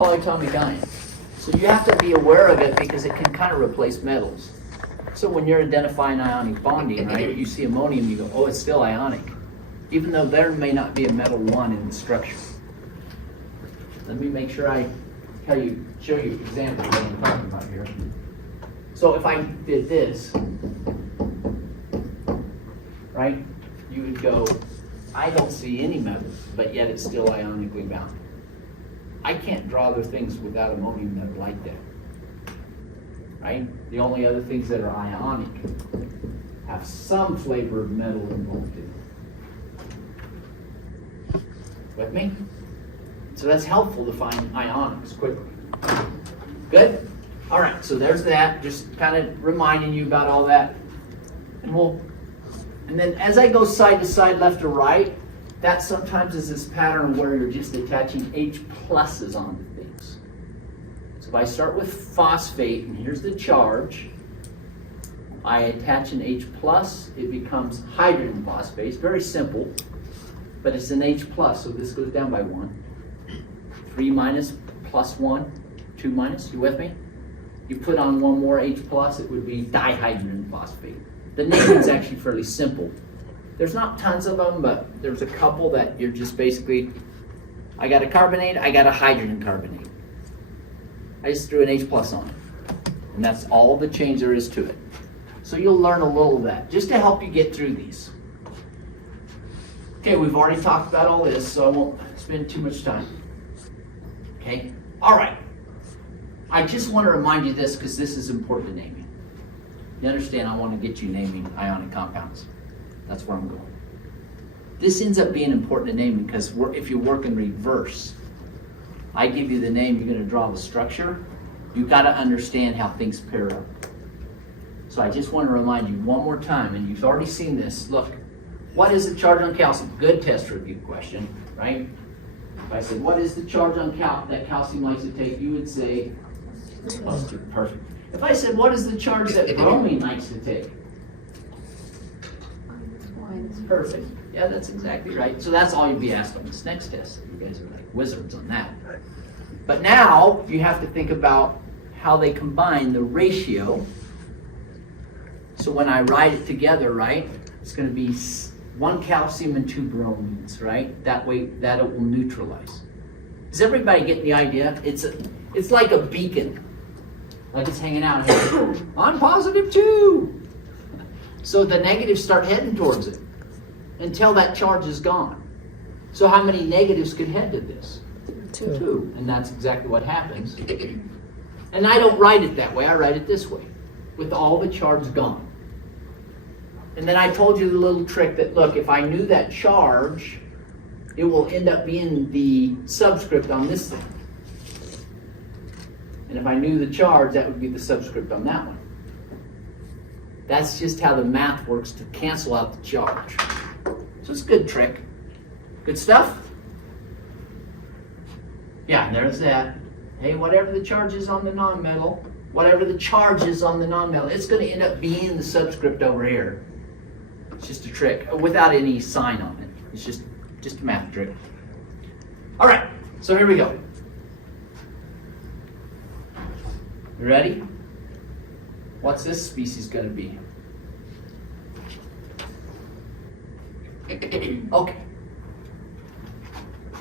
Polyatomic ion. So you have to be aware of it because it can kind of replace metals. So when you're identifying ionic bonding, right, you see ammonium, you go, oh, it's still ionic, even though there may not be a metal one in the structure. Let me make sure I show you examples of what I'm talking about here. So if I did this, right, you would go, I don't see any metals, but yet it's still ionically bound. I can't draw other things without ammonium that are like that, right? The only other things that are ionic have some flavor of metal involved in it. With me? So that's helpful to find ionics quickly. Good? All right, so there's that, just kind of reminding you about all that. And then as I go side to side, left to right, that sometimes is this pattern where you're just attaching H pluses onto things. So if I start with phosphate, and here's the charge, I attach an H plus, it becomes hydrogen phosphate. It's very simple, but it's an H plus, so this goes down by 1. 3 minus plus 1, 2 minus, you with me? You put on one more H plus, it would be dihydrogen phosphate. The naming is actually fairly simple. There's not tons of them, but there's a couple that you're just basically, I got a carbonate, I got a hydrogen carbonate. I just threw an H plus on it. And that's all the change there is to it. So you'll learn a little of that, just to help you get through these. Okay, we've already talked about all this, so I won't spend too much time. Okay, all right. I just want to remind you this because this is important to naming. You understand, I want to get you naming ionic compounds. That's where I'm going. This ends up being important to naming because if you work in reverse, I give you the name, you're going to draw the structure. You've got to understand how things pair up. So I just want to remind you one more time, and you've already seen this. Look, what is the charge on calcium? Good test review question, right? If I said, what is the charge on that calcium likes to take? You would say, +2. Perfect. If I said, what is the charge that bromine likes to take? Perfect. Yeah, that's exactly right. So that's all you'd be asked on this next test. You guys are like wizards on that. But now you have to think about how they combine the ratio. So when I write it together, right, it's going to be 1 calcium and 2 bromines, right? That way, that it will neutralize. Does everybody get the idea? It's like a beacon, like it's hanging out here. I'm positive 2. So the negatives start heading towards it until that charge is gone. So how many negatives could head to this? 2. And that's exactly what happens. And I don't write it that way. I write it this way, with all the charge gone. And then I told you the little trick that, look, if I knew that charge, it will end up being the subscript on this thing. And if I knew the charge, that would be the subscript on that one. That's just how the math works to cancel out the charge. So it's a good trick. Good stuff? Yeah, there's that. Hey, whatever the charge is on the nonmetal, whatever the charge is on the nonmetal, it's going to end up being the subscript over here. It's just a trick, without any sign on it. It's just a math trick. All right, so here we go. You ready? What's this species going to be? Okay.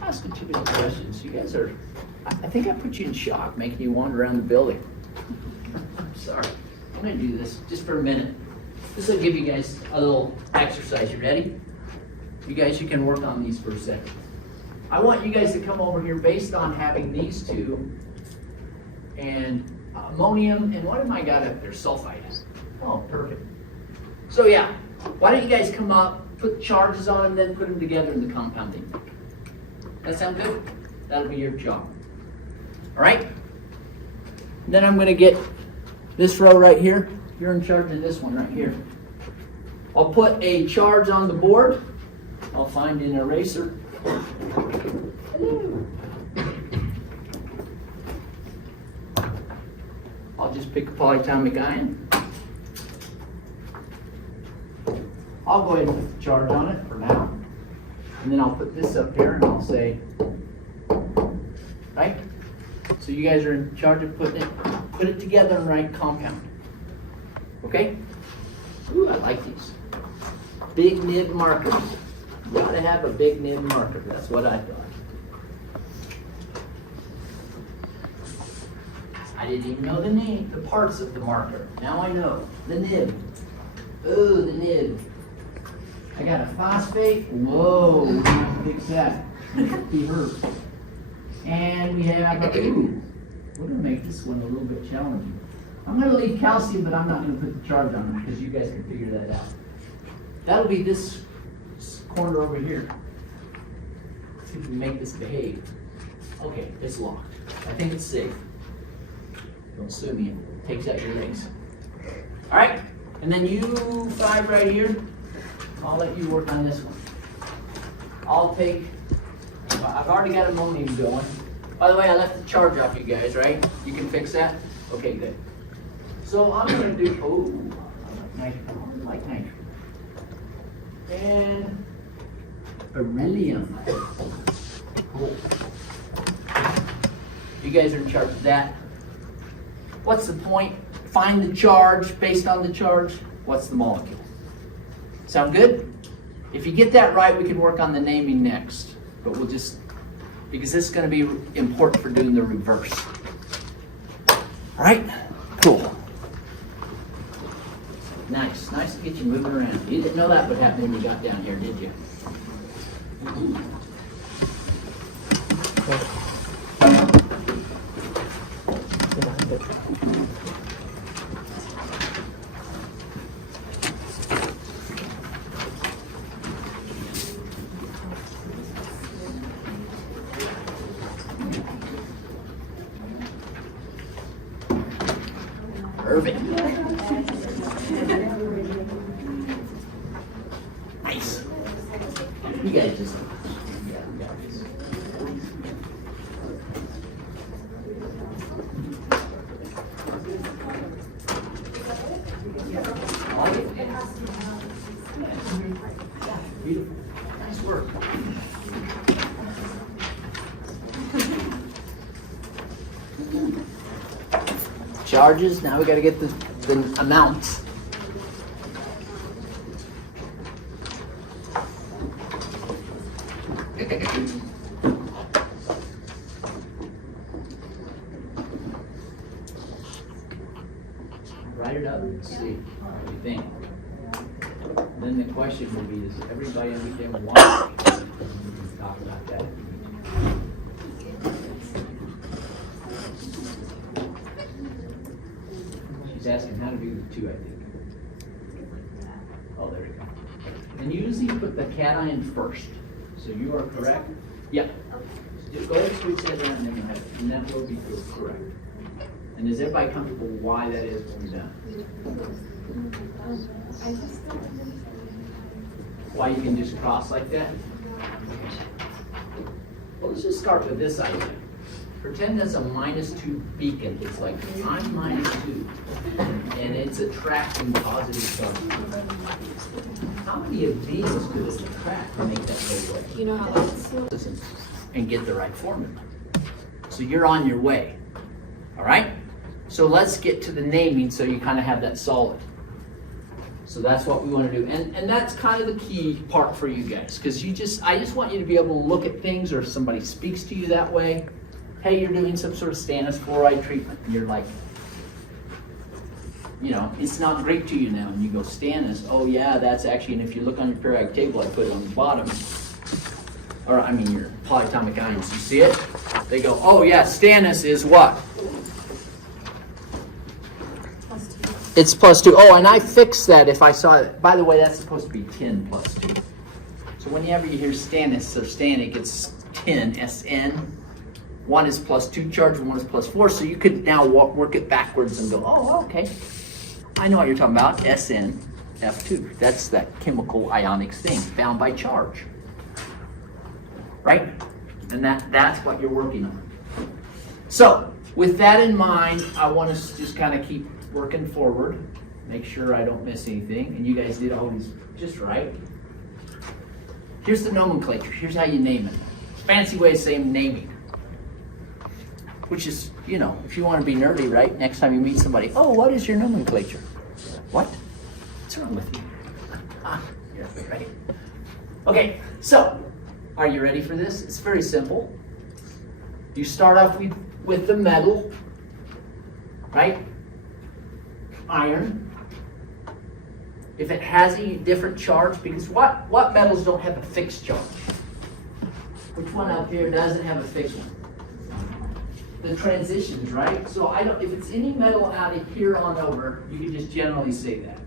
Asking too many questions. You guys are, I think I put you in shock, making you wander around the building. I'm sorry. I'm going to do this just for a minute. This will give you guys a little exercise. You ready? You guys, you can work on these for a second. I want you guys to come over here based on having these two and ammonium, and what have I got up there? Sulfide. Oh, perfect. So yeah, why don't you guys come up, put charges on them, then put them together in the compounding. That sound good? That'll be your job. All right? And then I'm going to get this row right here. You're in charge of this one right here. I'll put a charge on the board. I'll find an eraser. Hello. I'll just pick a polyatomic ion. I'll go ahead and put the charge on it for now. And then I'll put this up here and I'll say, right? So you guys are in charge of put it together and write compound. Okay? Ooh, I like these. Big nib markers. You gotta have a big nib marker. That's what I thought. I didn't even know the parts of the marker. Now I know. The nib. Ooh, the nib. I got a phosphate. Whoa, we have to fix that. Be hurt. And we have a, ooh, we're gonna make this one a little bit challenging. I'm gonna leave calcium, but I'm not gonna put the charge on it because you guys can figure that out. That'll be this corner over here. Let's see if we can make this behave. Okay, it's locked. I think it's safe. Don't sue me, it takes out your legs. All right, and then you 5 right here, I'll let you work on this one. I'll take, I've already got ammonium going. By the way, I left the charge off you guys, right? You can fix that? Okay, good. So I'm gonna do, oh, I like nitrogen. And beryllium. Cool. You guys are in charge of that. What's the point? Find the charge based on the charge. What's the molecule? Sound good? If you get that right, we can work on the naming next. But we'll just, because this is going to be important for doing the reverse. All right? Cool. Nice. Nice to get you moving around. You didn't know that would happen when you got down here, did you? Perfect. Nice. You guys just, yeah, you got this. I like it. Beautiful. Nice work. Charges, now we got to get the amounts. Write it up and see what you think. Then the question will be, does everybody understand why? Talk about that. She's asking how to do the 2, I think. Oh, there you go. And usually put the cation first. So you are correct? Yeah. Just go through that and that will be correct. And is everybody comfortable why that is when we're done? Why you can just cross like that? Well, let's just start with this idea. Pretend there's a -2 beacon. It's like I'm -2, and it's attracting positive charges. How many of these could it attract and make that go away? You know how that's and get the right formula. So you're on your way. All right? So let's get to the naming so you kind of have that solid. So that's what we want to do. And that's kind of the key part for you guys, because I just want you to be able to look at things, or if somebody speaks to you that way. Hey, you're doing some sort of stannous fluoride treatment, and you're like, you know, it's not great to you now, and you go, stannous, oh yeah, that's actually, and if you look on your periodic table, I put it on the bottom, or I mean your polyatomic ions, you see it? They go, oh yeah, stannous is what? It's +2. Oh, and I fixed that if I saw it. By the way, that's supposed to be 10 + 2. So whenever you hear stannous or stannic, it's 10, SN. One is +2 charge, one is +4. So you could now work it backwards and go, oh, okay. I know what you're talking about, SN, F2. That's that chemical ionic thing bound by charge. Right? And that's what you're working on. So with that in mind, I want to just kind of keep working forward, make sure I don't miss anything, and you guys did all these just right. Here's the nomenclature. Here's how you name it. Fancy way of saying naming. which is, you know, if you want to be nerdy, right? Next time you meet somebody, oh, what is your nomenclature? What? What's wrong with you? Yeah, right. Okay, so are you ready for this? It's very simple. You start off with the metal, right? Iron. If it has a different charge, because what metals don't have a fixed charge? Which one up here doesn't have a fixed one? The transitions, right? So if it's any metal out of here on over, you can just generally say that.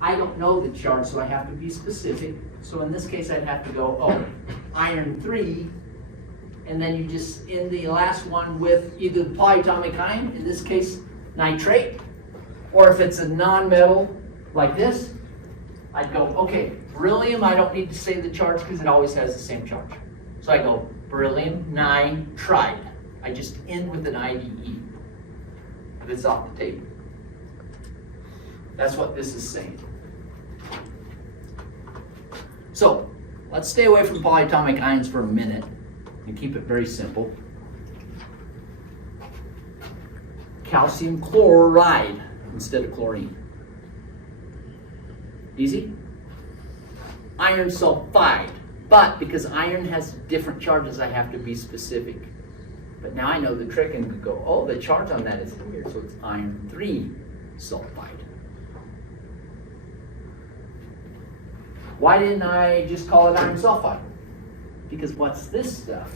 I don't know the charge, so I have to be specific. So in this case, I'd have to go, oh, iron 3, and then you just end the last one with either the polyatomic ion, in this case, nitrate, or if it's a non-metal like this, I'd go, okay, beryllium, I don't need to say the charge because it always has the same charge. So I go beryllium nitride. I just end with an IDE. But it's off the table. That's what this is saying. So let's stay away from polyatomic ions for a minute and keep it very simple. Calcium chloride instead of chlorine. Easy? Iron sulfide. But because iron has different charges, I have to be specific. But now I know the trick and could go, oh, the charge on that is here, so it's iron 3 sulfide. Why didn't I just call it iron sulfide? Because what's this stuff?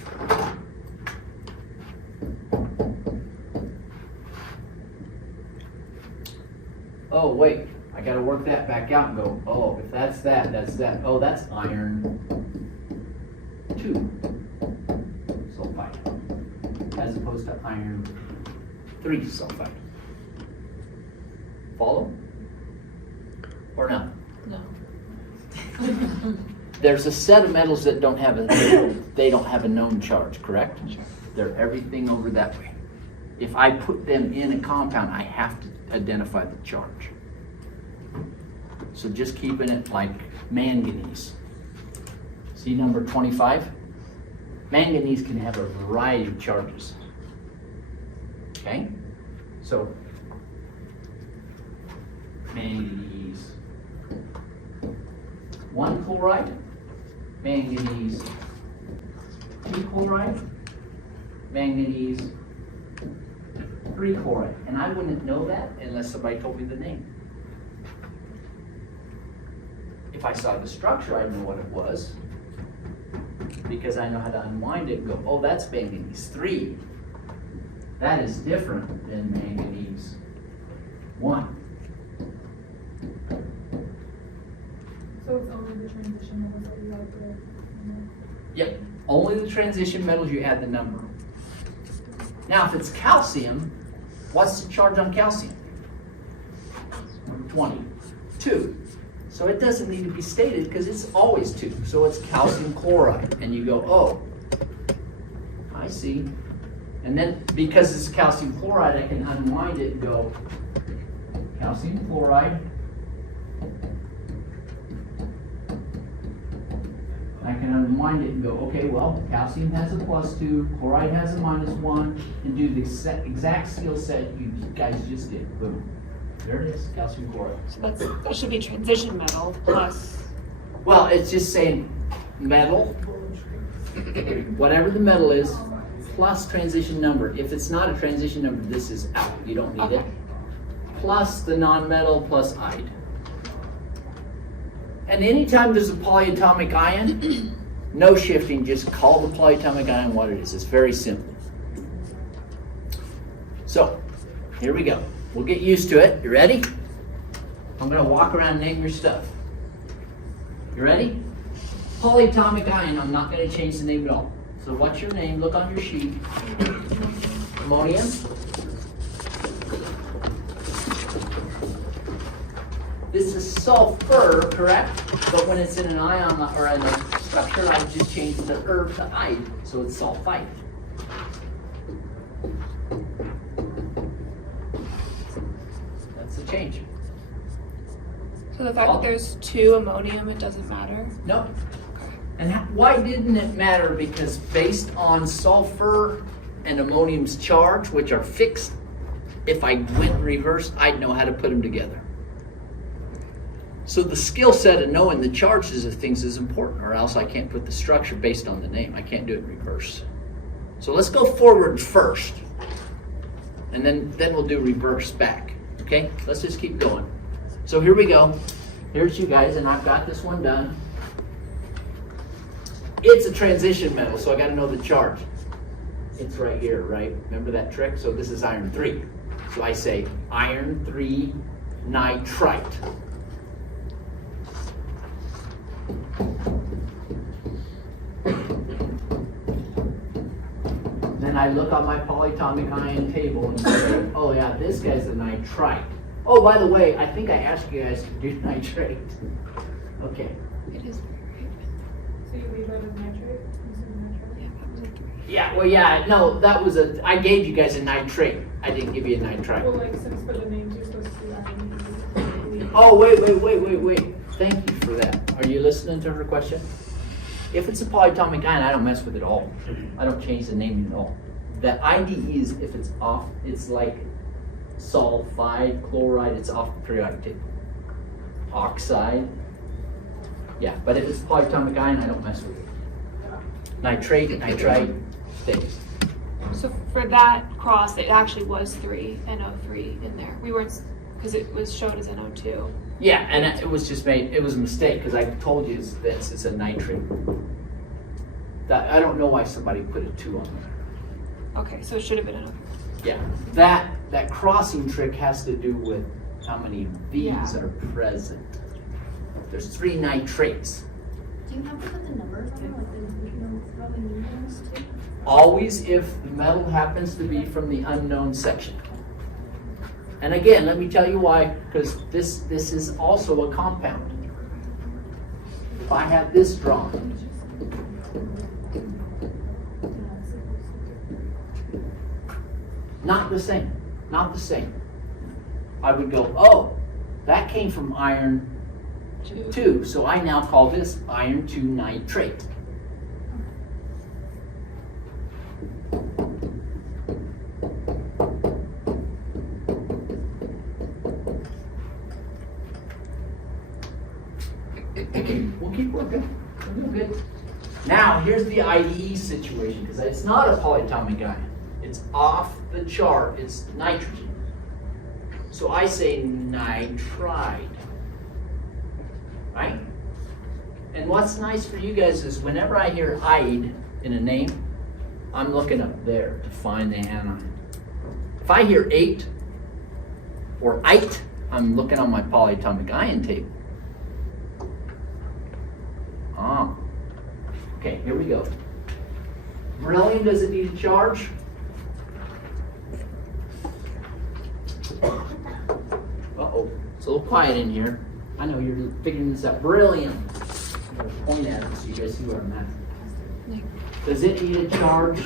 Oh, wait, I gotta work that back out and go, oh, if that's that, that's that. Oh, that's iron 2 sulfide, as opposed to iron 3 sulfide. Follow? Or no? No. There's a set of metals that don't have a known charge, correct? Sure. They're everything over that way. If I put them in a compound, I have to identify the charge. So just keeping it like manganese. See number 25? Manganese can have a variety of charges. Okay? So manganese 1 chloride, manganese 2 chloride, manganese 3 chloride. And I wouldn't know that unless somebody told me the name. If I saw the structure, I'd know what it was, because I know how to unwind it and go, oh, that's manganese 3. That is different than manganese 1. So it's only the transition metals that you like to. Yep, only the transition metals you add the number. Now, if it's calcium, what's the charge on calcium? 20. 2. So it doesn't need to be stated because it's always 2. So it's calcium chloride. And you go, oh, I see. And then because it's calcium chloride, I can unwind it and go calcium chloride. I can unwind it and go, okay, well, calcium has a +2, chloride has a -1, and do the exact skill set you guys just did. Boom. There it is, calcium chloride. So that should be transition metal plus. Well, it's just saying metal, whatever the metal is, plus transition number. If it's not a transition number, this is out. You don't need it. Plus the non-metal plus ide. And anytime there's a polyatomic ion, no shifting, just call the polyatomic ion what it is. It's very simple. So, here we go. We'll get used to it. You ready? I'm going to walk around and name your stuff. You ready? Polyatomic ion, I'm not going to change the name at all. So what's your name? Look on your sheet. Ammonium. This is sulfur, correct? But when it's in an ion or in a structure, I just change the to ide, so it's sulfite. That's the change. So the fact that there's 2 ammonium, it doesn't matter? Nope. And why didn't it matter? Because based on sulfur and ammonium's charge, which are fixed, if I went in reverse, I'd know how to put them together. So the skill set of knowing the charges of things is important, or else I can't put the structure based on the name. I can't do it in reverse. So let's go forward first, and then we'll do reverse back. Okay, let's just keep going. So here we go. Here's you guys, and I've got this one done. It's a transition metal, so I got to know the charge. It's right here, right? Remember that trick? So this is iron 3. So I say iron 3 nitrite. Then I look on my polyatomic ion table and say, oh yeah, this guy's a nitrite. Oh, by the way, I think I asked you guys to do nitrate. Okay. It is. So you leave out of nitrate? Yeah, that was a 3. Yeah, well, yeah, no, that was I gave you guys a nitrate. I didn't give you a nitrite. Well, like, since for the names you're supposed to do iron. Oh, wait. Thank you for that. Are you listening to her question? If it's a polyatomic ion, I don't mess with it at all. I don't change the naming at all. The IDE is if it's off, it's like sulfide, chloride, it's off the periodic table. Oxide. Yeah, but if it's polyatomic ion, I don't mess with it. Nitrate, nitrite, stays. So for that cross, it actually was 3 NO3 in there. We weren't, because it was showed as NO2. Yeah, and it was just it was a mistake because I told you it's a nitrate. I don't know why somebody put a 2 on there. Okay, so it should have been NO3. Yeah, that crossing trick has to do with how many V's are present. There's 3 nitrates. Do you have to put the numbers on it, like the Roman numerals too? Always if the metal happens to be from the unknown section. And again, let me tell you why, because this is also a compound. If I have this drawn, not the same, not the same. I would go, oh, that came from iron 2, so I now call this iron 2 nitrate. We'll keep working. We're doing good. Now, here's the IDE situation, because it's not a polyatomic ion. It's off the chart. It's nitrogen. So I say nitride. Right? And what's nice for you guys is whenever I hear "ide" in a name, I'm looking up there to find the anion. If I hear 8 or "ite," I'm looking on my polyatomic ion table. Okay, here we go. Beryllium, does it need a charge? Uh-oh, it's a little quiet in here. I know you're figuring this out. Beryllium. I'm going to point at it so you guys see where I'm at. Does it need a charge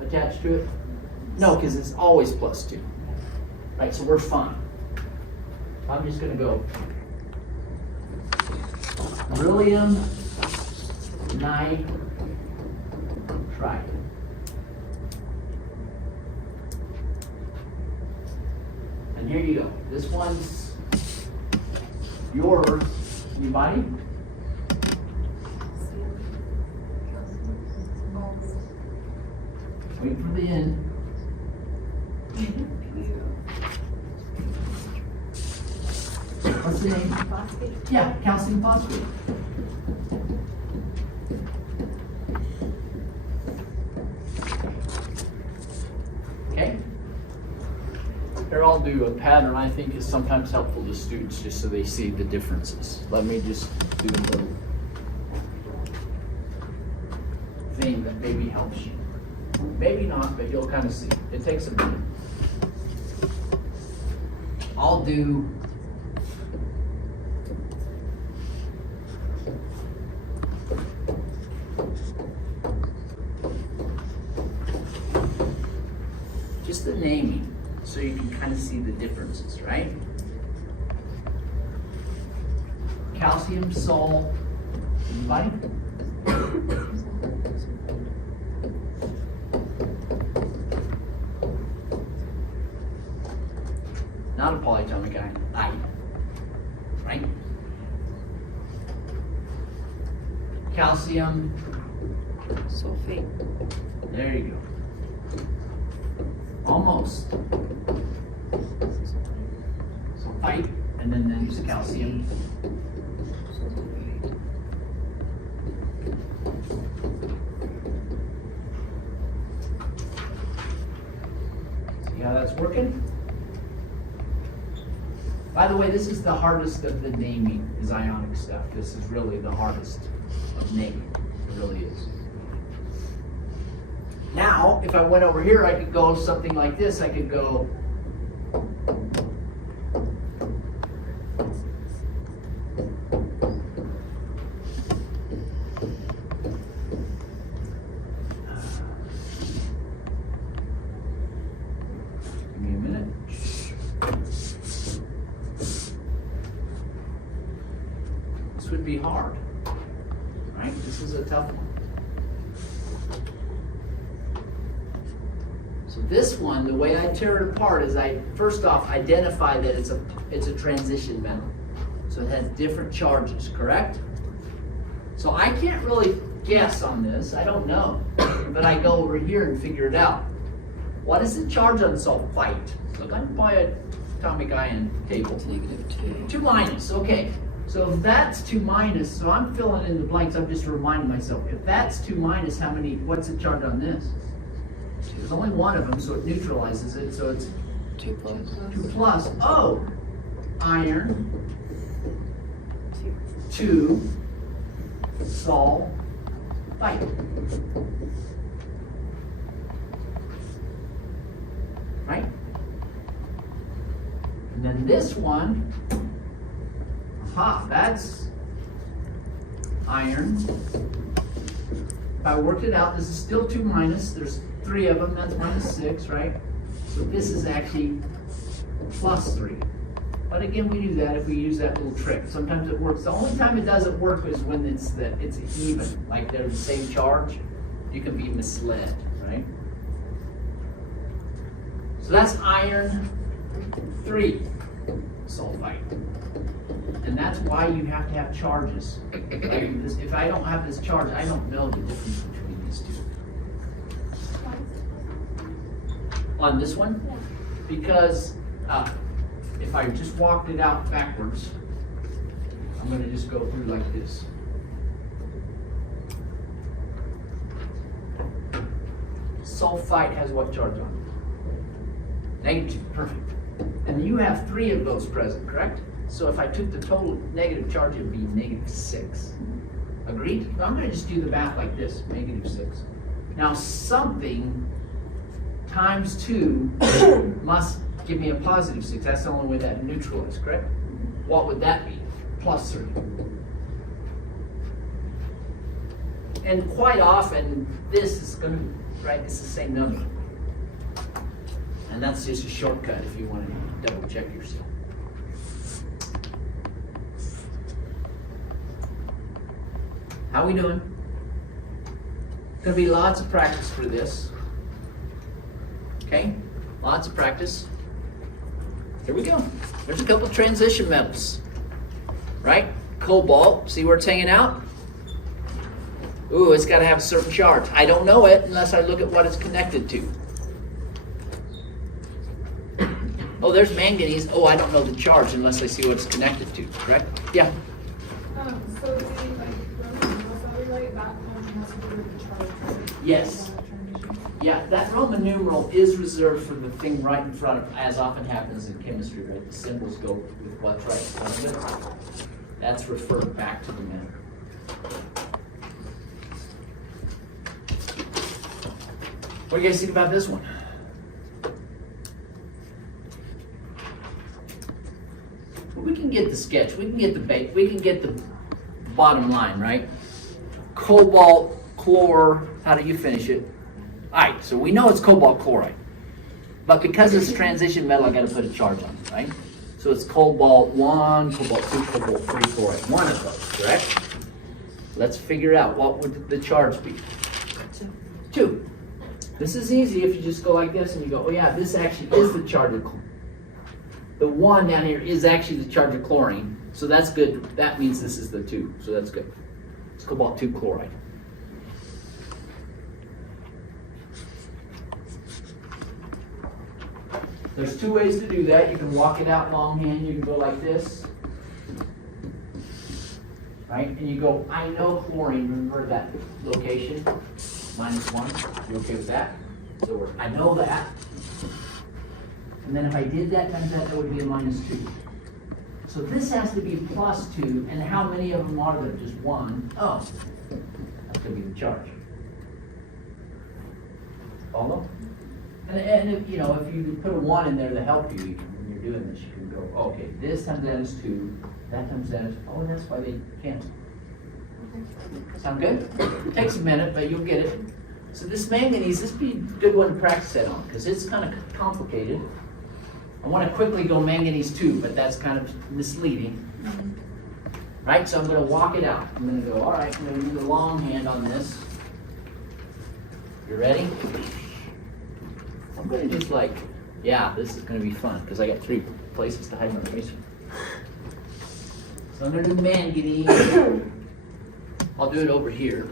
attached to it? No, because it's always +2. Right, so we're fine. I'm just going to go beryllium nitride. And here you go. This one's yours. Anybody? Wait for the end. What's the name? Phosphate. Yeah, calcium phosphate. Okay. Here I'll do a pattern I think is sometimes helpful to students just so they see the differences. Let me just do a little thing that maybe helps you. Maybe not, but you'll kind of see. It takes a minute. I'll do just the naming so you can kind of see the differences, right? Calcium, sol, anybody? not a polyatomic ion, I, right? Calcium, Sulfate. there you go. Almost. Sulfite, and then there's calcium. See how that's working? By the way, this is the hardest of the naming, is ionic stuff. This is really the hardest of naming. It really is. Now, if I went over here, I could go something like this. I could go give me a minute. This would be hard, right? This is a tough one. So this one, the way I tear it apart is I first off identify that it's a transition metal. So it has different charges, correct? So I can't really guess on this, I don't know. But I go over here and figure it out. What is the charge on sulfite? Look on my atomic ion table. -2. 2 minus, okay. So if that's 2 minus, so I'm filling in the blanks, I'm just reminding myself. If that's 2 minus, what's the charge on this? There's only one of them, so it neutralizes it, so it's 2 plus. 2 plus. Oh, iron, 2, sulfite. Right? And then this one, that's iron. If I worked it out, this is still 2 minus. There's 3 of them, that's -6, right? So this is actually +3. But again, we do that if we use that little trick. Sometimes it works. The only time it doesn't work is when it's even, like they're the same charge. You can be misled, right? So that's iron 3 sulfite. And that's why you have to have charges. Like this, if I don't have this charge, I don't know the difference between these two. On this one? Yeah. Because if I just walked it out backwards, I'm going to just go through like this. Sulfite has what charge on it? -2, perfect. And you have 3 of those present, correct? So if I took the total negative charge, it would be -6. Agreed? I'm going to just do the math like this, -6. Now something times 2 must give me a +6. That's the only way that neutral is, correct? What would that be? +3. And quite often, this is going to, right, it's the same number. And that's just a shortcut if you want to double check yourself. How we doing? Gonna be lots of practice for this. Okay, lots of practice. Here we go. There's a couple transition metals, right? Cobalt, see where it's hanging out? Ooh, it's gotta have a certain charge. I don't know it unless I look at what it's connected to. Oh, there's manganese. Oh, I don't know the charge unless I see what it's connected to, correct? Yeah. So the Roman cellulite, that one has to do with the charge, right? Yes. Yeah, that Roman numeral is reserved for the thing right in front of, as often happens in chemistry, right? The symbols go with what's right in front of it. That's referred back to the metal. What do you guys think about this one? Well, we can get the sketch, we can get the bottom line, right? Cobalt, chlor, how do you finish it? Alright, so we know it's cobalt chloride. But because it's a transition metal, I gotta put a charge on it, right? So it's cobalt 1, cobalt 2, cobalt 3 chloride. One of those, correct? Let's figure out what would the charge be. 2. This is easy if you just go like this and you go, oh yeah, this actually is the charge of The 1 down here is actually the charge of chlorine, so that's good. That means this is the 2, so that's good. It's cobalt 2 chloride. There's 2 ways to do that. You can walk it out longhand. You can go like this. Right? And you go, I know chlorine, remember that location? -1. You okay with that? So I know that. And then if I did that times that, that would be a -2. So this has to be +2, and how many of them are there? Just 1. Oh, that's going to be the charge. Follow? And if, you know, if you put a 1 in there to help you, when you're doing this, you can go, okay, this times that is 2, that times that is, oh, and that's why they cancel. Sound good? It takes a minute, but you'll get it. So this manganese, this would be a good one to practice that on, because it's kind of complicated. I want to quickly go manganese 2, but that's kind of misleading. Right, so I'm going to walk it out. I'm going to go, all right, I'm going to do the long hand on this. You ready? I'm going to just like, yeah, this is going to be fun, because I got 3 places to hide my eraser. So I'm going to do manganese. I'll do it over here.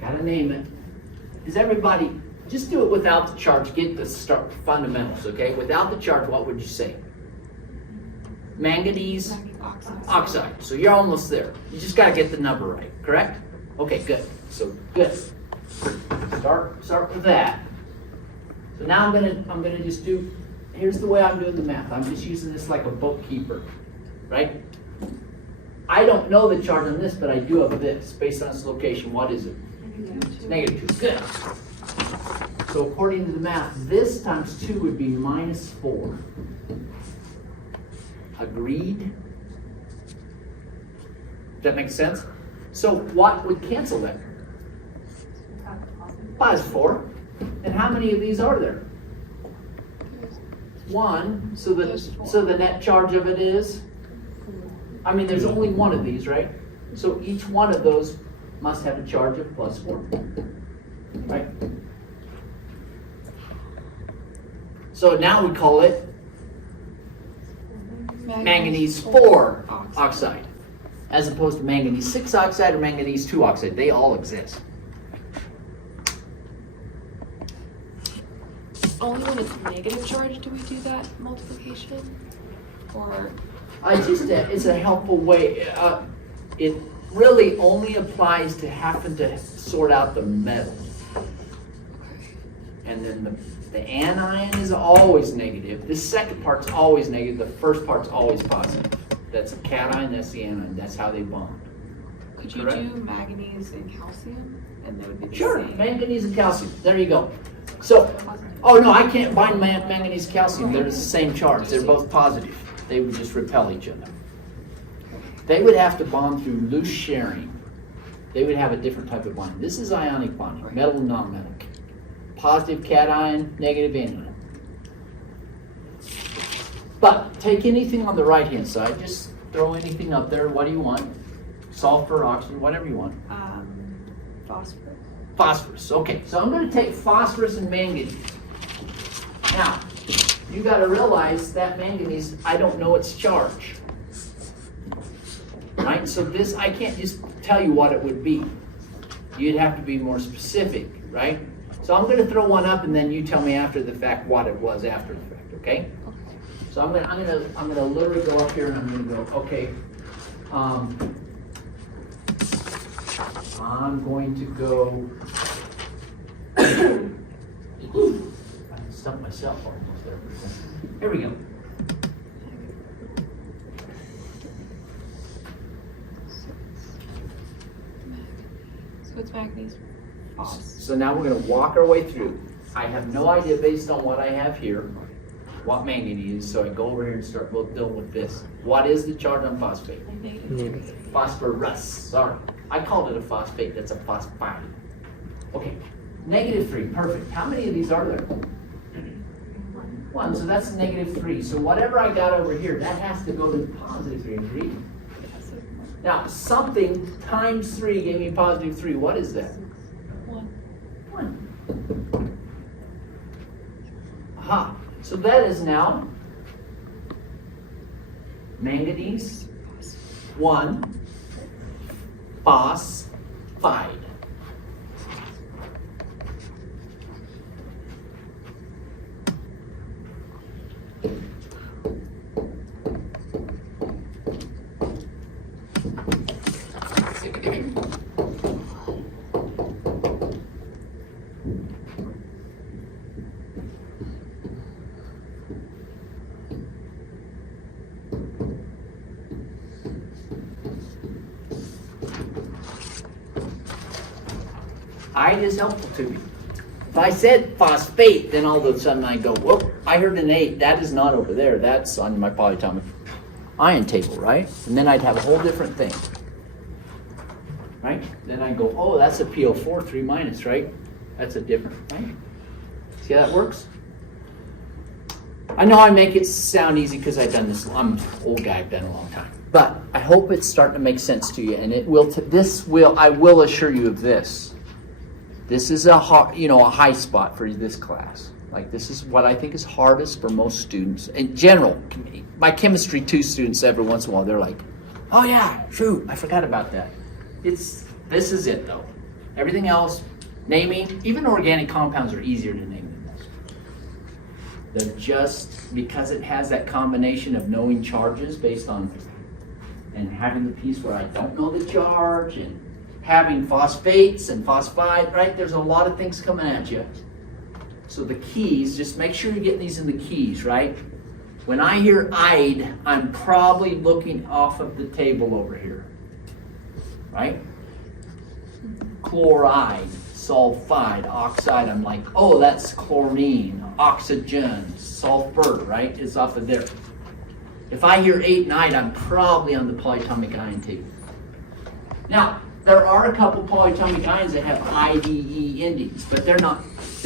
Gotta name it. Is everybody, just do it without the charge. Get the start fundamentals, okay? Without the charge, what would you say? Manganese oxide. So you're almost there. You just gotta get the number right, correct? Okay, good. So good. Start with that. So now I'm gonna just do, here's the way I'm doing the math. I'm just using this like a bookkeeper, right? I don't know the charge on this, but I do have this. Based on its location, what is it? It's -2. Good. So according to the math, this times 2 would be -4. Agreed? Does that make sense? So what would cancel that? +4. And how many of these are there? 1. So the net charge of it is? I mean, there's only 1 of these, right? So each one of those must have a charge of +4, right? So now we call it manganese 4 oxide, as opposed to manganese 6 oxide or manganese 2 oxide. They all exist. Only when it's negative charge do we do that multiplication? Or It's a helpful way. It really only applies to having to sort out the metal. And then the anion is always negative. The second part's always negative. The first part's always positive. That's the cation, that's the anion. That's how they bond. could you Correct. do manganese and calcium? And they would be the Sure, same? manganese and calcium. There you go. So, oh no, I can't bind manganese calcium. They're the same charge. They're both positive. They would just repel each other. They would have to bond through loose sharing. They would have a different type of bonding. This is ionic bonding, metal and non-metal. Positive cation, negative anion. But take anything on the right-hand side. Just throw anything up there. What do you want? Sulfur, oxygen, whatever you want. Phosphorus. Phosphorus. Okay, so I'm going to take phosphorus and manganese. Now, you got to realize that manganese, I don't know its charge. Right? So this, I can't just tell you what it would be. You'd have to be more specific, right? So I'm going to throw one up, and then you tell me after the fact what it was after the fact. Okay? So I'm gonna literally go up here, and I'm going to go. Okay. I'm going to go. I stumped myself almost there. Here we go. So it's manganese. So now we're going to walk our way through. I have no idea based on what I have here what manganese is, so I go over here and start dealing with this. What is the charge on phosphate? Negative. Phosphorus. Sorry. I called it a phosphate. That's a phosphide. Okay. -3. Perfect. How many of these are there? 1. So that's -3. So whatever I got over here, that has to go to +3. Agreed? Now, something times 3 gave me +3. What is that? 1. 1. Aha, so that is now manganese 1 phosphide. Ide is helpful to me. If I said phosphate, then all of a sudden I go, whoop, I heard an 8. That is not over there. That's on my polyatomic ion table, right? And then I'd have a whole different thing. Right? Then I go, oh, that's a PO4, 3 minus, right? That's a different, right? See how that works? I know I make it sound easy because I've done this. I'm an old guy, I've done it a long time. But I hope it's starting to make sense to you, and it will. I will assure you of this. This is a high spot for this class. Like, this is what I think is hardest for most students. In general, my chemistry 2 students, every once in a while, they're like, oh yeah, shoot, I forgot about that. This is it though. Everything else, naming, even organic compounds are easier to name than this. They're just, because it has that combination of knowing charges based on, and having the piece where I don't know the charge, and having phosphates and phosphide, right? There's a lot of things coming at you. So the keys, just make sure you're getting these in the keys, right? When I hear ide, I'm probably looking off of the table over here, right? Chloride, sulfide, oxide, I'm like, oh, that's chlorine, oxygen, sulfur, right? It's off of there. If I hear 8 and ide, I'm probably on the polyatomic ion table. Now, there are a couple polyatomic ions that have IDE endings, but they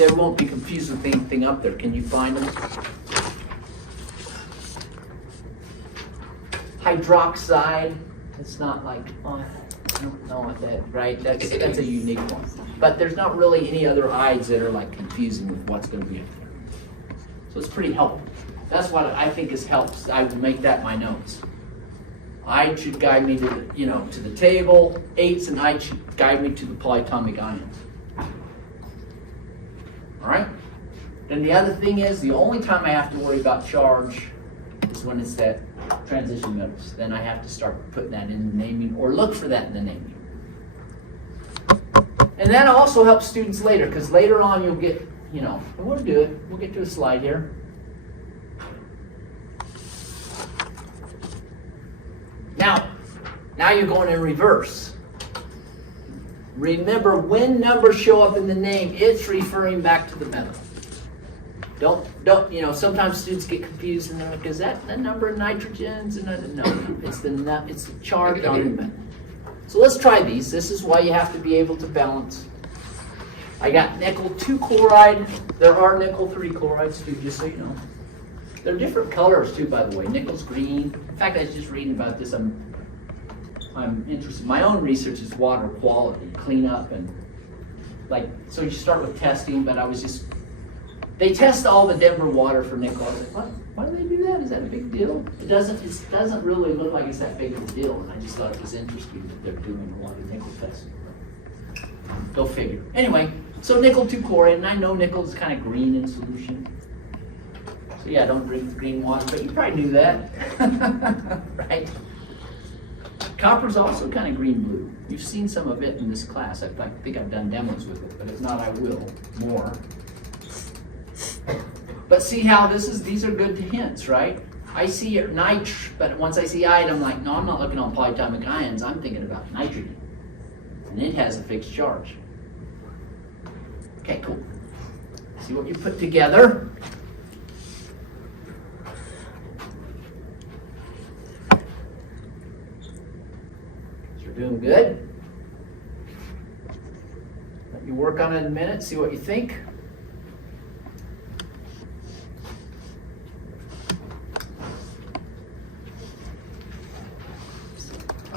won't be confused with anything up there. Can you find them? Hydroxide, it's not like, oh, I don't know what that, right? That's a unique one. But there's not really any other ides that are like confusing with what's going to be up there. So it's pretty helpful. That's what I think is helps. I will make that my notes. Ide should guide me to the table. 8s and ide should guide me to the polyatomic ions. All right? Then the other thing is, the only time I have to worry about charge is when it's that transition metals. Then I have to start putting that in the naming, or look for that in the naming. And that also helps students later, because later on you'll get, and we'll do it. We'll get to a slide here. Now you're going in reverse. Remember, when numbers show up in the name, it's referring back to the metal. Don't, sometimes students get confused and they're like, is that the number of nitrogens? And no, it's the charge on the metal. So let's try these. This is why you have to be able to balance. I got nickel 2 chloride. There are nickel 3 chlorides too, just so you know. They're different colors too, by the way. Nickel's green. In fact, I was just reading about this. I'm interested. My own research is water quality, cleanup, and so you start with testing, but they test all the Denver water for nickel. I was like, why do they do that? Is that a big deal? It doesn't really look like it's that big of a deal, and I just thought it was interesting that they're doing a lot of nickel testing. Go figure. Anyway, so nickel 2 chloride, and I know nickel is kind of green in solution. So yeah, don't drink the green water, but you probably knew that, right? Copper's also kind of green-blue. You've seen some of it in this class. I think I've done demos with it, but if not, I will more. But see how these are good hints, right? I see nitr, but once I see ide, I'm like, no, I'm not looking on polyatomic ions. I'm thinking about nitrogen, and it has a fixed charge. Okay, cool. See what you put together. Doing good. Let you work on it in a minute, see what you think.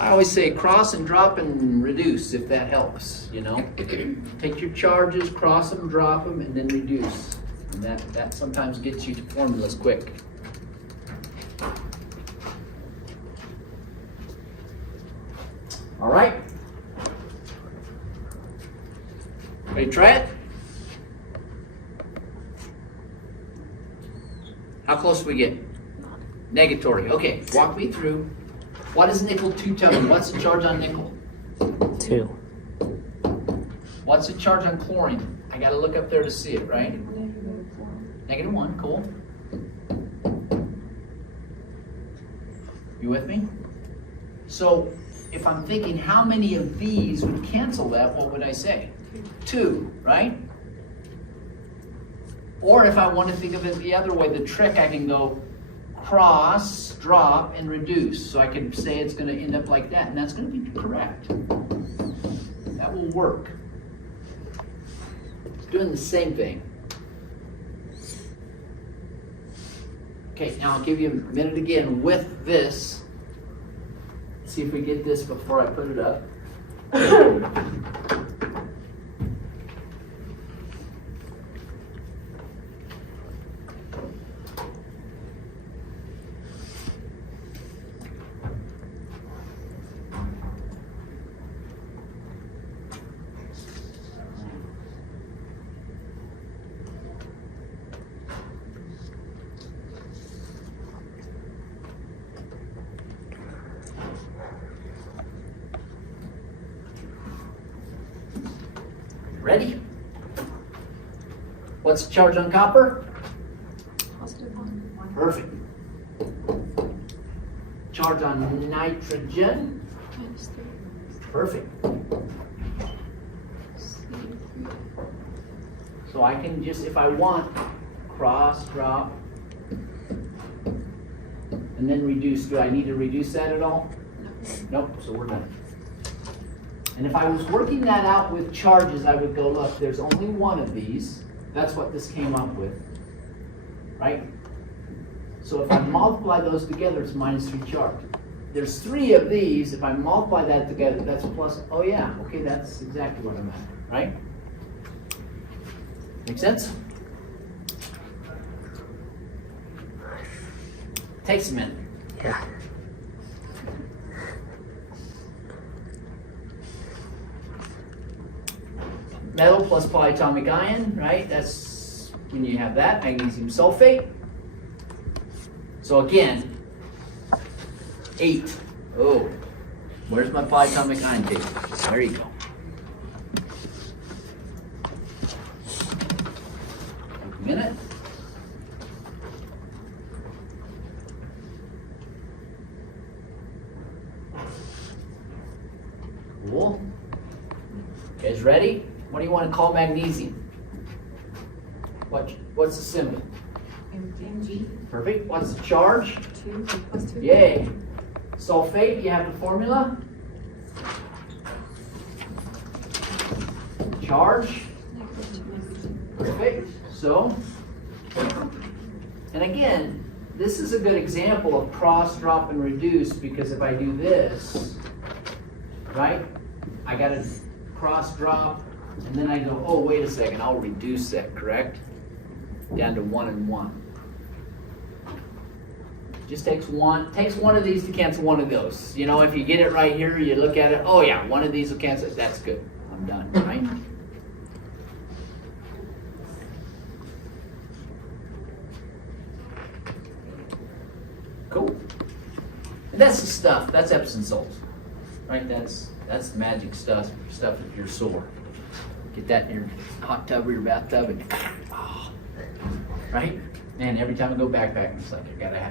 I always say cross and drop and reduce if that helps, you know. Take your charges, cross them, drop them, and then reduce. And that sometimes gets you to formulas quick. All right. Ready to try it? How close do we get? Negatory. Okay, walk me through. What is nickel 2 tell me? What's the charge on nickel? 2. What's the charge on chlorine? I gotta look up there to see it, right? -1, cool. You with me? So, if I'm thinking how many of these would cancel that, what would I say? 2, right? Or if I want to think of it the other way, the trick, I can go cross, drop, and reduce. So I can say it's going to end up like that, and that's going to be correct. That will work. It's doing the same thing. Okay, now I'll give you a minute again with this. See if we get this before I put it up. Ready? What's the charge on copper? +1. Perfect. Charge on nitrogen? -3. Perfect. C3. So I can just, if I want, cross, drop, and then reduce. Do I need to reduce that at all? Nope, so we're done. And if I was working that out with charges, I would go, look, there's only one of these. That's what this came up with, right? So if I multiply those together, it's -3 charge. There's 3 of these. If I multiply that together, that's plus, oh yeah, okay, that's exactly what I'm at, right? Make sense? Takes a minute. Yeah. Metal plus polyatomic ion, right? That's when you have that, magnesium sulfate. So again, 8. Oh, where's my polyatomic ion table? There you go. Take a minute. Cool. You guys ready? What do you want to call magnesium? What's the symbol? Mg. Perfect. What's the charge? 2 plus 2. Yay. Sulfate, you have the formula? Charge? Perfect. So, and again, this is a good example of cross, drop, and reduce, because if I do this, right, I got to cross, drop, and then I go, oh, wait a second, I'll reduce that, correct? Down to 1 and 1. Just takes one of these to cancel one of those. You know, if you get it right here, you look at it, oh yeah, one of these will cancel it. That's good. I'm done, right? Cool. And that's the stuff. That's Epsom salts, right? That's the magic stuff if you're sore. Get that in your hot tub or your bathtub, and right? Man, every time I go backpacking, it's like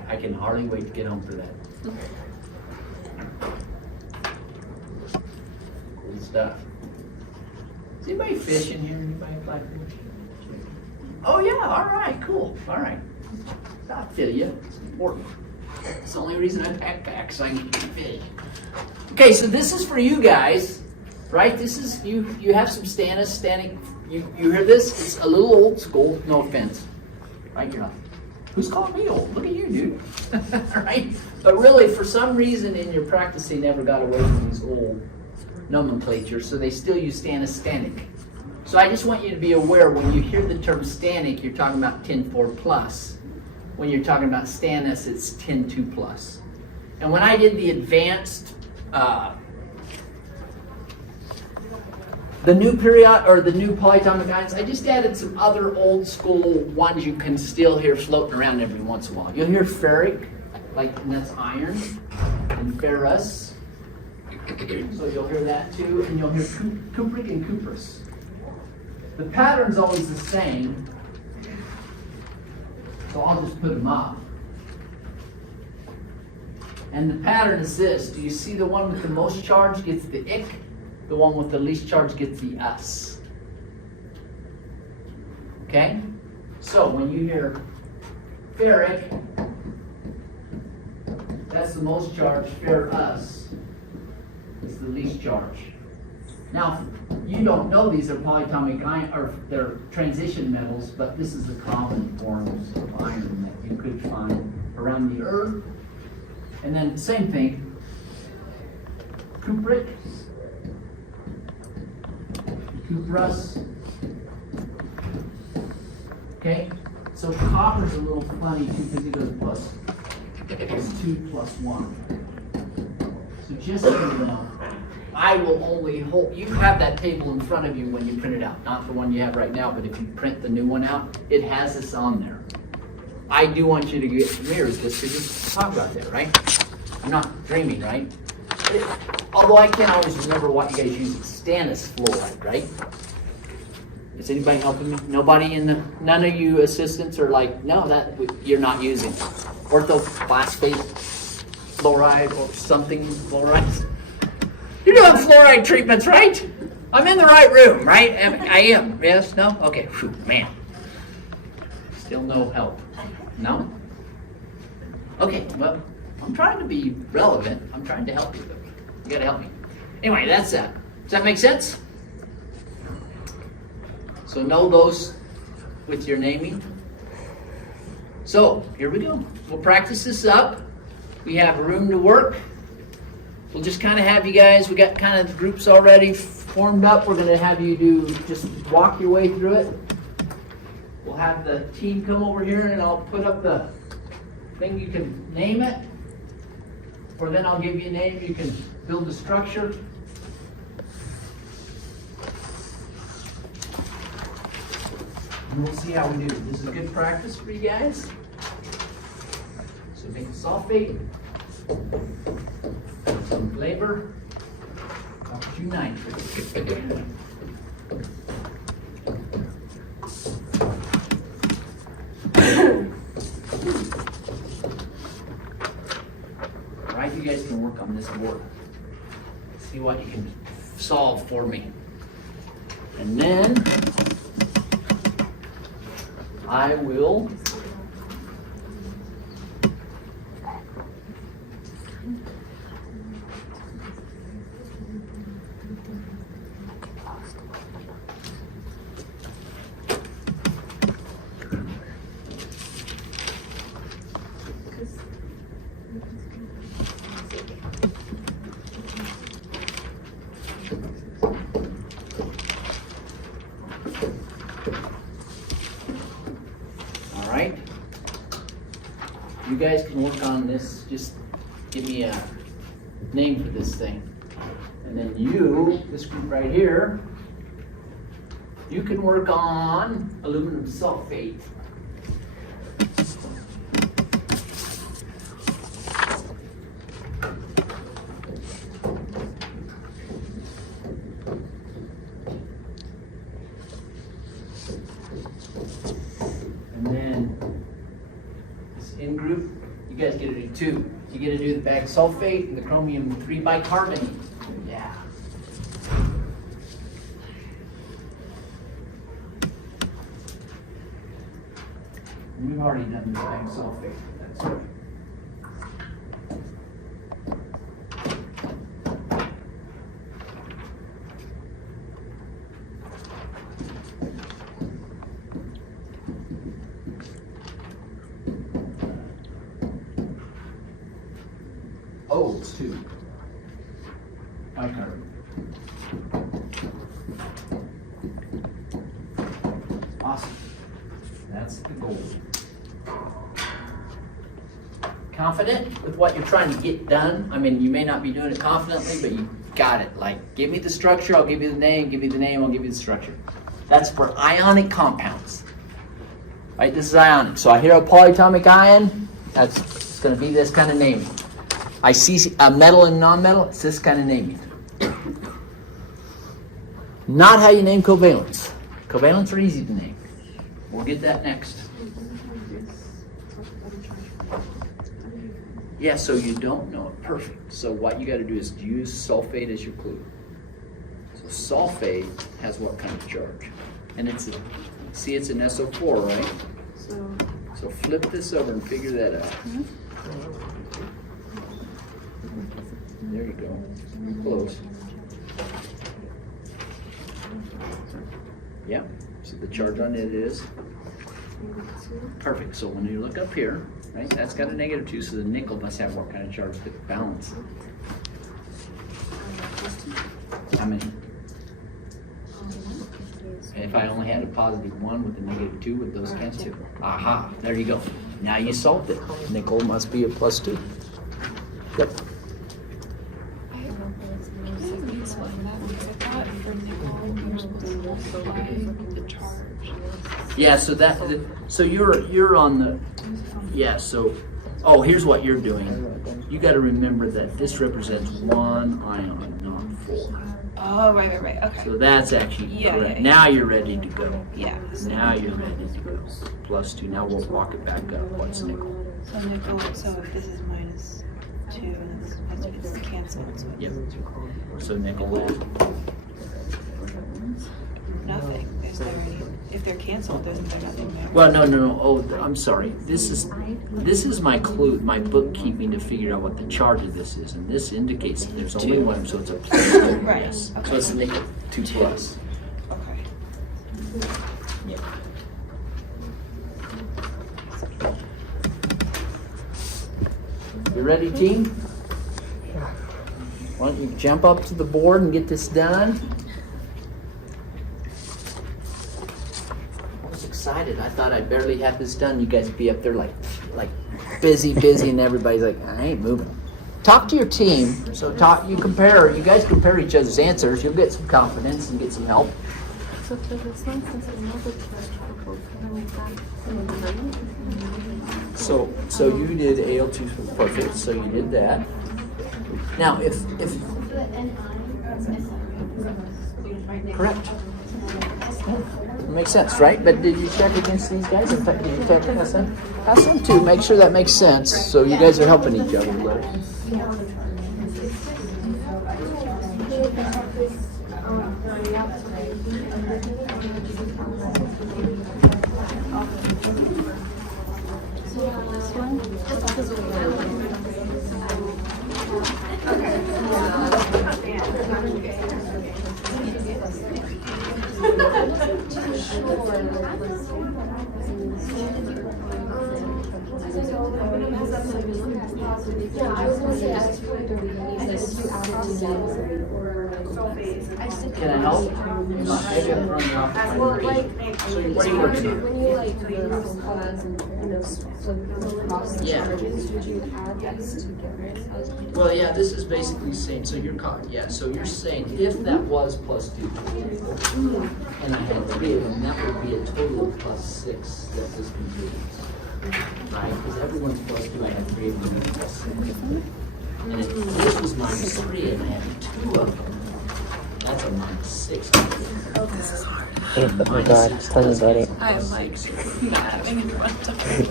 I can hardly wait to get home for that. Cool stuff. Is anybody fishing here? Anybody fly fish? Oh yeah, all right, cool. All right. I feel you. It's important. It's the only reason I backpack, so I can fish. Okay, so this is for you guys, right? This is you have some Stannis standing. You hear this? It's a little old school, no offense. Right, you're not. Who's calling me old? Look at you, dude. Right? But really, for some reason in your practice, they never got away from these old nomenclatures, so they still use stannic. So I just want you to be aware when you hear the term stannic, you're talking about 10.4 plus. When you're talking about stannous, it's 10.2 plus. And when I did the advanced, the new period or the new polyatomic ions, I just added some other old school ones you can still hear floating around every once in a while. You'll hear ferric, and that's iron, and ferrous. So you'll hear that too, and you'll hear cupric and cuprous. The pattern's always the same, so I'll just put them up. And the pattern is this. Do you see the one with the most charge gets the ick? The one with the least charge gets the us. Okay? So when you hear ferric, that's the most charge. Ferrous is the least charge. Now, you don't know these are polyatomic iron, or they're transition metals, but this is the common forms of iron that you could find around the earth. And then same thing, cupric, cuprous. Okay, so copper's a little funny too because it goes plus 2 plus 1. So just so you know, I will only hold, you have that table in front of you when you print it out, not the one you have right now, but if you print the new one out, it has this on there. I do want you to get familiar with this because we talk about that, right? I'm not dreaming, right? Although I can't always remember what you guys use, stannous fluoride, right? Is anybody helping me? Nobody none of you assistants are like, no, that you're not using orthophosphate fluoride or something fluoride. You're doing fluoride treatments, right? I'm in the right room, right? I am. Yes? No? Okay. Whew, man. Still no help. No? Okay, well, I'm trying to be relevant. I'm trying to help you. You gotta help me. Anyway, that's that. Does that make sense? So know those with your naming. So, here we go. We'll practice this up. We have room to work. We'll just kind of have you guys, we got kind of groups already formed up. We're going to have you just walk your way through it. We'll have the team come over here and I'll put up the thing. You can name it, or then I'll give you a name. You can build the structure. And we'll see how we do. This is a good practice for you guys. So make sulfate. Some flavor, up to nitrate. All right, you guys can work on this board. See what you can solve for me. And then I will you guys can work on this. Just give me a name for this thing. And then you, this group right here, you can work on aluminum sulfate. And then this in group, you guys get to do two. You get to do the bag sulfate and the chromium 3 bicarbonate. Yeah. We've already done the bag sulfate. That's right. 2. Bicarbonate. Awesome. That's the goal. Confident with what you're trying to get done? I mean, you may not be doing it confidently, but you got it. Like, give me the structure, I'll give you the name, give me the name, I'll give you the structure. That's for ionic compounds. Right, this is ionic. So I hear a polyatomic ion, it's going to be this kind of naming. I see a metal and non-metal, it's this kind of naming. Not how you name covalents. Covalents are easy to name. We'll get that next. Yeah, so you don't know it. Perfect. So what you got to do is use sulfate as your clue. So sulfate has what kind of charge? And it's an SO4, right? So flip this over and figure that out. There you go. You're close. Yeah. So the charge on it is perfect. So when you look up here, right, that's got a -2, so the nickel must have what kind of charge to balance it? How many? And if I only had a +1 with a -2, would those cancel? Aha, there you go. Now you solved it. Nickel must be a +2. Yep. Yeah, so you're on the, yeah, so, oh, here's what you're doing. You got to remember that this represents 1 ion, not 4. Oh, right, okay. So that's actually correct. Yeah. Now you're ready to go. Yeah. Now you're ready to go. +2. Now we'll walk it back up. What's nickel? So nickel, so if this is -2, and this has to be canceled, so Yep. So nickel nothing. Is there any, if they're canceled, there's nothing there. Well, no. Oh, I'm sorry. This is my clue, my bookkeeping to figure out what the charge of this is, and this indicates that there's only 1, so it's a +2. Right. Yes. Okay. So it's a nickel 2+. Okay. Yep. You ready, team? Why don't you jump up to the board and get this done? I was excited. I thought I barely had this done. You guys would be up there like busy, and everybody's like, I ain't moving. Talk to your team. So you guys compare each other's answers. You'll get some confidence and get some help. So for this one, since I know the charge So you did AL2 perfect, so you did that. Now if correct. Yeah. Makes sense, right? But did you check against these guys? In fact, did you check against them? Ask them too. Make sure that makes sense. So you guys are helping each other. Yeah, I was gonna say at this point, if you add it together or Can I help? Maybe I'm running off the So what are you working on? when you like use class and flip cross Yeah. charges, would you add these together? Well, yeah, this is basically the same. So you're so you're saying if that was +2, and I had 3 of them, that would be a total of +6 that this contributes. Right? Because everyone's +2, I had 3 of them and +6. And if this was -3 and I had 2 of them, that's a -6. This is hard. Oh my god, tell me about it. I'm like not having it run time.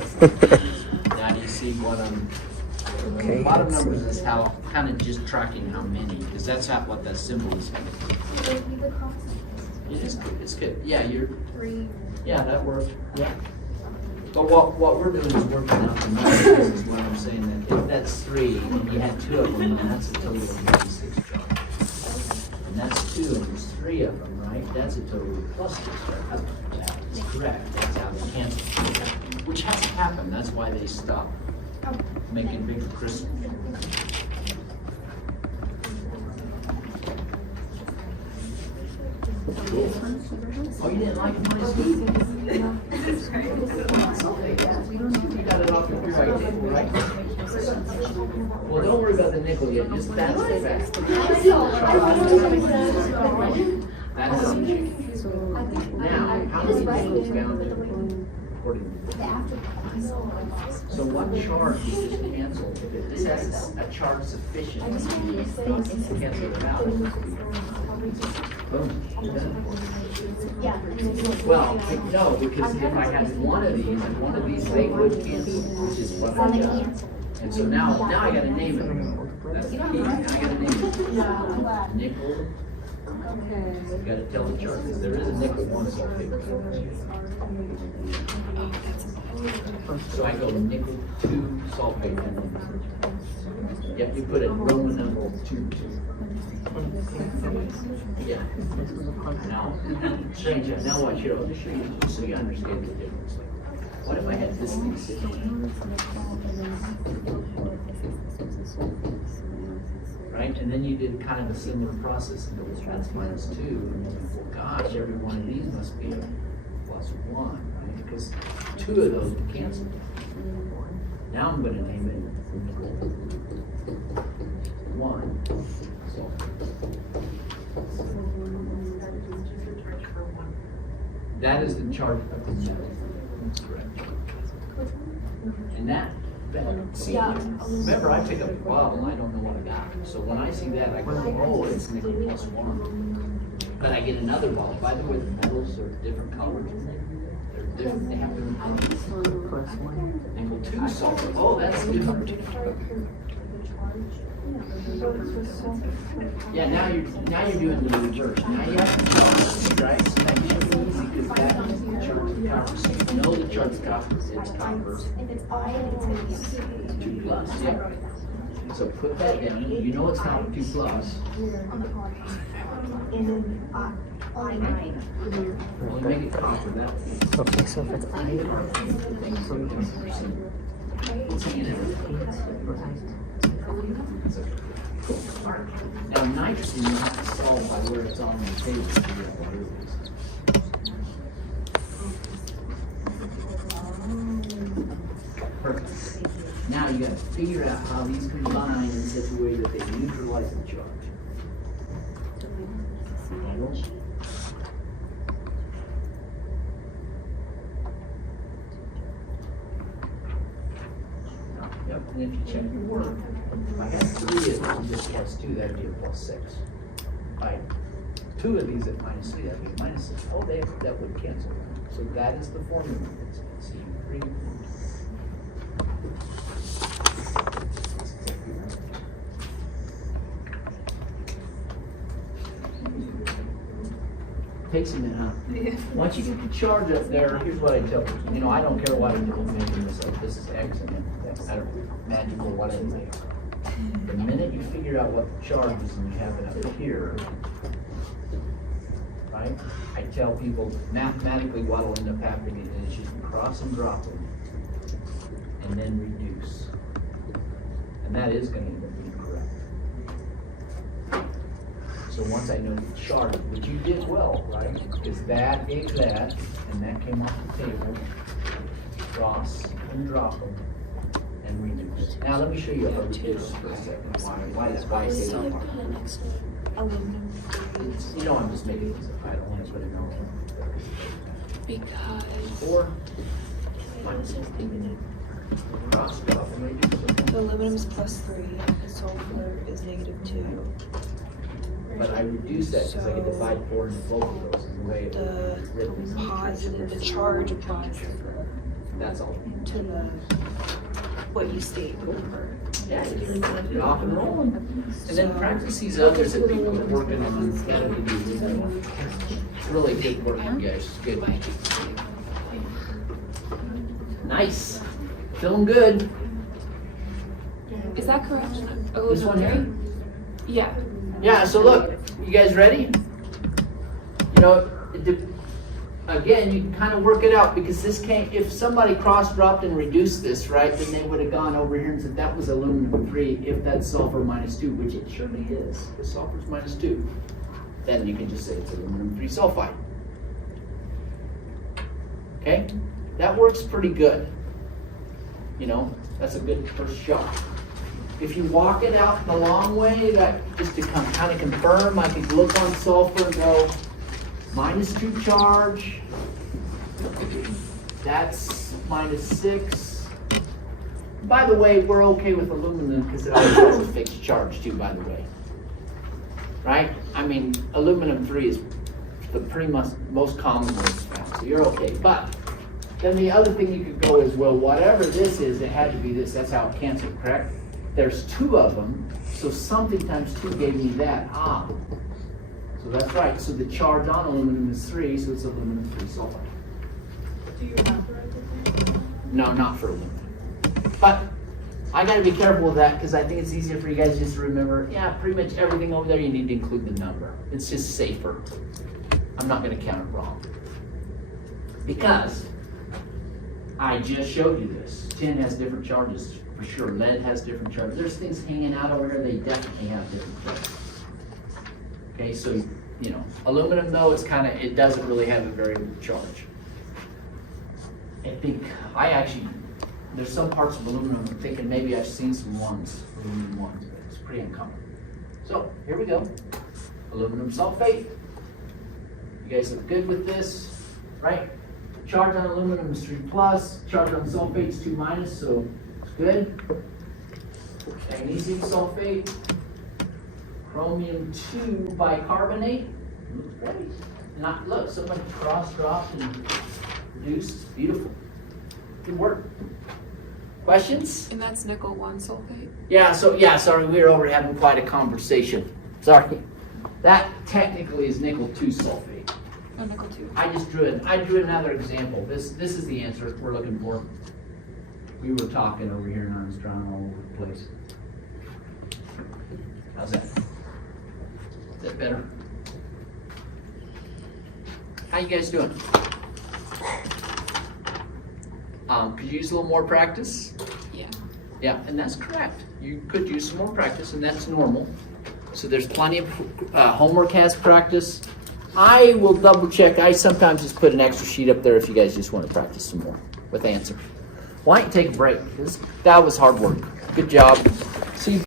Now do you see what I'm... Okay, The bottom let's numbers is how, kind of just tracking how many, because that's not what that symbol is. It's good. Yeah, yeah, that worked. Yeah. But what we're doing is working out the numbers, is what I'm saying, that if that's 3 and you had 2 of them, then that's a total of 96 charge. And that's 2 and there's 3 of them, right? That's a total of +6 charge. That's correct. That's how they cancel. Which has to happen. That's why they stop making bigger crystals. Cool. Oh, you didn't like minus 2? Okay, yeah. You got it off your right, right? Well, don't worry about the nickel yet, just that's the fact. That's the change. Now, how many nickels down there? According to so what charge is just canceled? If this has a charge sufficient, cancel it out. Boom. Well, no, because if I had one of these and one of these, they would cancel, which is what I done. And so now I gotta name it. That's the key. Now I gotta name it. Nickel. You gotta tell the chart, because there is a nickel one sulfate. So I go nickel 2 sulfate. Yep, you put it Roman numeral 2. Yeah. Now, change that. Now watch here. I'll just show you so you understand the difference. What if I had this thing sitting here? Right? And then you did kind of a similar process and it was that's minus 2. And then, well, gosh, every one of these must be a plus 1, right? Because 2 of those would cancel. Now I'm going to name it 1. So. That is the charge of the metal. That's correct. And that, see, remember I pick up a bottle, I don't know what I got. So when I see that, I go, oh, it's nickel plus 1. But I get another bottle. By the way, the metals are different colors. They're different, they have different colors. Nickel 2 sulfur. Oh, that's different. Yeah, now you're doing the reverse. Now you have to tell, right? So that makes it easy because that is the chart of copper. So you know the chart's copper, it's copper. If it's iron, it's gonna be 2 plus, yeah. So put that down. You know it's not 2 plus. iron. We'll make it copper that way. Okay, so if it's iron, Now nitrogen you have to solve by where it's on the table to get what it is. Perfect. Now you gotta figure out how these combine in such a way that they neutralize the charge. Yep, and if you check your work, if I had 3 of them, just plus 2, that'd be a plus 6. If I had 2 of these at minus 3, that'd be minus 6. Oh, that would cancel. So that is the formula. It's C3. Takes a minute, huh? Yeah. Once you get the charge up there, here's what I tell you. You know, I don't care what I'm making this up. This is X and that's kind of magical, whatever. The minute you figure out what the charge is and you have it up here, right? I tell people mathematically what will end up happening is you can cross and drop them and then reduce. And that is going to end up being correct. So once I know the chart, which you did well, right? Because that gave that, and that came off the table. Cross and drop them, and reduce. Now let me show you how to reduce for a second. Why I say that part. You know I'm just making this up. I don't want to put it on. Because 4 minus 15. Cross, drop, and reduce. The aluminum is plus 3, the sulfur is negative 2. But I reduce that because I can divide 4 into both of those in the way it was The written. positive, the charge applies That's all. to the, what you state. Yeah, you're off and rolling. And then practice these others that people are working on. Really good work, you guys. Good. Nice. Feeling good. is that correct? This one here? Yeah. Yeah, so look, you guys ready? You know, again, you can kind of work it out because this can't, if somebody cross-dropped and reduced this, right, then they would have gone over here and said that was aluminum 3 if that's sulfur minus 2, which it surely is, because sulfur's minus 2. then you can just say it's aluminum 3 sulfide. Okay, that works pretty good. You know, that's a good first shot. If you walk it out the long way, that just to kind of confirm, I could look on sulfur and go -2 charge. That's -6. By the way, we're okay with aluminum because it always has a fixed charge too, by the way. Right? I mean, aluminum 3 is the pretty much most common one found, so you're okay. But then the other thing you could go is, well, whatever this is, it had to be this. That's how it canceled, correct? There's 2 of them, so something times 2 gave me that. So that's right. So the charge on aluminum is 3, so it's aluminum 3 sulfide. Do you have to write this down? No, not for aluminum. But I gotta be careful with that because I think it's easier for you guys just to remember, yeah, pretty much everything over there you need to include the number. It's just safer. I'm not gonna count it wrong. Because I just showed you this. Tin has different charges for sure. Lead has different charges. There's things hanging out over here, they definitely have different charges. Okay, so, you know, aluminum though, it doesn't really have a variable charge. I think, there's some parts of aluminum I'm thinking maybe I've seen some aluminum ones, but it's pretty uncommon. So, here we go. Aluminum sulfate. You guys look good with this, right? Charge on aluminum is 3 plus, charge on sulfate is 2 minus, so it's good. Magnesium sulfate, chromium 2 bicarbonate, looks great. And look, someone cross-dropped and reduced, beautiful. Good work. Questions? And that's nickel 1 sulfate. Sorry, we were already having quite a conversation. Sorry. That technically is nickel 2 sulfate. Oh, nickel 2. I drew another example. This is the answer we're looking for. We were talking over here and I was drawing all over the place. How's that? Is that better? How you guys doing? Could you use a little more practice? Yeah. Yeah, and that's correct. You could use some more practice, and that's normal. So there's plenty of homework has practice. I will double check. I sometimes just put an extra sheet up there if you guys just want to practice some more with answer. Why don't you take a break? That was hard work. Good job.